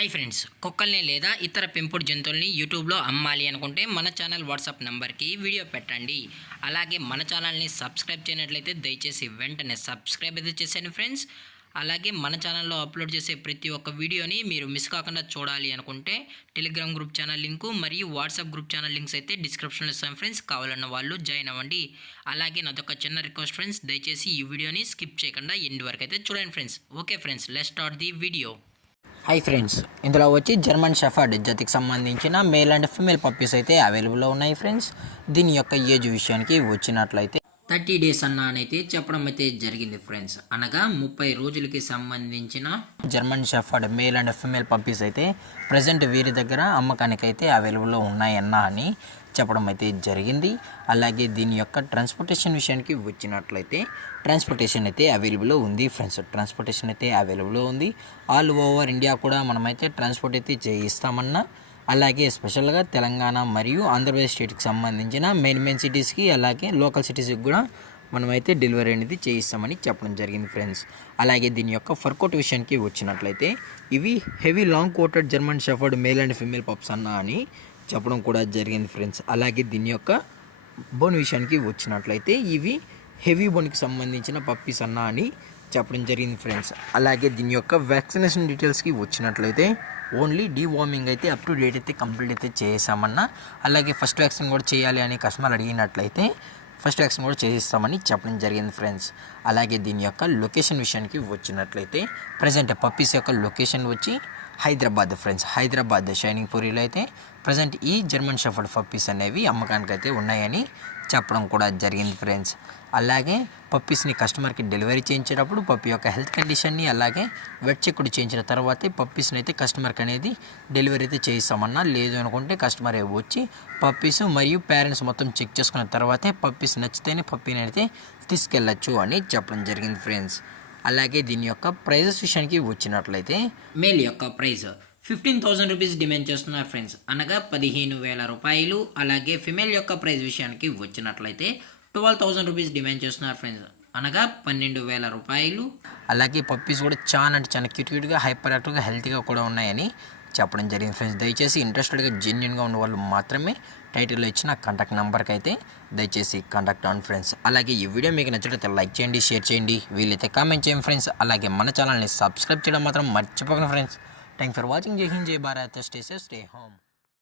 Hi friends, కుక్కల్ని లేదా ఇతర పెంపుడు జంతువుల్ని యూట్యూబ్లో అమ్మాలి అనుకుంటే మన ఛానల్ వాట్సాప్ నెంబర్కి వీడియో పెట్టండి. అలాగే మన ఛానల్ని సబ్స్క్రైబ్ చేయనట్లయితే దయచేసి వెంటనే సబ్స్క్రైబ్ అయితే చేసేయండి ఫ్రెండ్స్. అలాగే మన ఛానల్లో అప్లోడ్ చేసే ప్రతి ఒక్క వీడియోని మీరు మిస్ కాకుండా చూడాలి అనుకుంటే టెలిగ్రామ్ గ్రూప్ ఛానల్ లింకు మరియు వాట్సాప్ గ్రూప్ ఛానల్ లింక్స్ అయితే డిస్క్రిప్షన్లో ఇస్తాం ఫ్రెండ్స్. కావాలన్న వాళ్ళు జాయిన్ అవ్వండి. అలాగే నాదొక చిన్న రిక్వెస్ట్ ఫ్రెండ్స్, దయచేసి ఈ వీడియోని స్కిప్ చేయకుండా ఎండ్ వరకు అయితే చూడండి friends. Okay friends, let's start the video. Hi friends, ఇందులో వచ్చి జర్మన్ షెఫర్డ్ జాతికి సంబంధించిన మేల్ అండ్ ఫిమేల్ పప్పీస్ అయితే అవైలబుల్లో ఉన్నాయి ఫ్రెండ్స్. దీని యొక్క ఏజ్ విషయానికి వచ్చినట్లయితే 30 డేస్ అన్నైతే చెప్పడం అయితే జరిగింది ఫ్రెండ్స్. అనగా 30 రోజులకి సంబంధించిన German shepherd male and female puppies అయితే ప్రజెంట్ వీరి దగ్గర అమ్మకానికి అయితే అవైలబుల్లో ఉన్నాయన్నా అని చెప్పడం అయితే జరిగింది. అలాగే దీని యొక్క ట్రాన్స్పోర్టేషన్ విషయానికి వచ్చినట్లయితే ట్రాన్స్పోర్టేషన్ అయితే అవైలబుల్లో ఉంది ఫ్రెండ్స్. ట్రాన్స్పోర్టేషన్ అయితే అవైలబుల్లో ఉంది. ఆల్ ఓవర్ ఇండియా కూడా మనమైతే ట్రాన్స్పోర్ట్ అయితే చేయిస్తామన్నా, అలాగే స్పెషల్గా తెలంగాణ మరియు ఆంధ్రప్రదేశ్ స్టేట్కి సంబంధించిన మెయిన్ సిటీస్కి అలాగే లోకల్ సిటీస్కి కూడా మనమైతే డెలివరీ అనేది చేయిస్తామని చెప్పడం జరిగింది ఫ్రెండ్స్. అలాగే దీని యొక్క ఫర్కోట్ విషయానికి వచ్చినట్లయితే ఇవి heavy long coated German shepherd male and female pups అన్నా అని చెప్పడం కూడా జరిగింది ఫ్రెండ్స్. అలాగే దీని యొక్క బోన్ విషయానికి వచ్చినట్లయితే ఇవి హెవీ బోన్కి సంబంధించిన పప్పీస్ అన్నా అని చెప్పడం జరిగింది ఫ్రెండ్స్. అలాగే దీని యొక్క వ్యాక్సినేషన్ డీటెయిల్స్కి వచ్చినట్లయితే ఓన్లీ డీవార్మింగ్ అయితే అప్ టు డేట్ అయితే కంప్లీట్ అయితే చేసామన్నా, అలాగే ఫస్ట్ వ్యాక్సిన్ కూడా చేయాలి అని కస్టమర్ అడిగినట్లయితే ఫస్ట్ వ్యాక్సిన్ కూడా చేయిస్తామని చెప్పడం జరిగింది ఫ్రెండ్స్. అలాగే దీని యొక్క లొకేషన్ విషయానికి వచ్చినట్లయితే ప్రజెంట్ పప్పీస్ యొక్క లొకేషన్ వచ్చి హైదరాబాద్ ఫ్రెండ్స్. హైదరాబాద్ షైనింగ్ పూరిలో అయితే ప్రజెంట్ ఈ జర్మన్ షెఫర్డ్ పప్పీస్ అనేవి అమ్మకానికి అయితే ఉన్నాయని చెప్పడం కూడా జరిగింది ఫ్రెండ్స్. అలాగే పప్పీస్ని కస్టమర్కి డెలివరీ చేయించేటప్పుడు పప్పీ యొక్క హెల్త్ కండిషన్ని అలాగే వెట్ చెక్ చేయించిన తర్వాతే పప్పీస్ని అయితే కస్టమర్కి అనేది డెలివరీ అయితే చేయిస్తామన్నా, లేదు అనుకుంటే కస్టమర్ వచ్చి పప్పీస్ మరియు పేరెంట్స్ మొత్తం చెక్ చేసుకున్న తర్వాతే పప్పీస్ నచ్చితేనే పప్పీని అయితే తీసుకెళ్ళచ్చు అని చెప్పడం జరిగింది ఫ్రెండ్స్. అలాగే దీని యొక్క ప్రైజెస్ విషయానికి వచ్చినట్లయితే మేల్ యొక్క ప్రైస్ 15,000 రూపీస్ డిమాండ్ చేస్తున్నారు ఫ్రెండ్స్, అనగా 15,000 రూపాయలు. అలాగే ఫిమేల్ యొక్క ప్రైస్ విషయానికి వచ్చినట్లయితే 12,000 రూపీస్ డిమాండ్ చేస్తున్నారు ఫ్రెండ్స్, అనగా 12,000 రూపాయలు. అలాగే పప్పీస్ కూడా చాలా క్యూట్గా హైపర్ యాక్టివ్గా హెల్తీగా కూడా ఉన్నాయని చెప్పడం జరిగింది ఫ్రెండ్స్. దయచేసి ఇంట్రెస్టెడ్గా జెన్యున్గా ఉన్న వాళ్ళు మాత్రమే టైటిల్లో ఇచ్చిన కాంటాక్ట్ నెంబర్కి అయితే దయచేసి కాంటాక్ట్ అవ్వండి ఫ్రెండ్స్. అలాగే ఈ వీడియో మీకు నచ్చినట్లయితే లైక్ చేయండి, షేర్ చేయండి, వీలైతే కామెంట్ చేయండి ఫ్రెండ్స్. అలాగే మన ఛానల్ని సబ్స్క్రైబ్ చేయడం మాత్రం మర్చిపోకండి ఫ్రెండ్స్. Thank for watching. జై హింద్, జై Bharat, stay safe, stay home.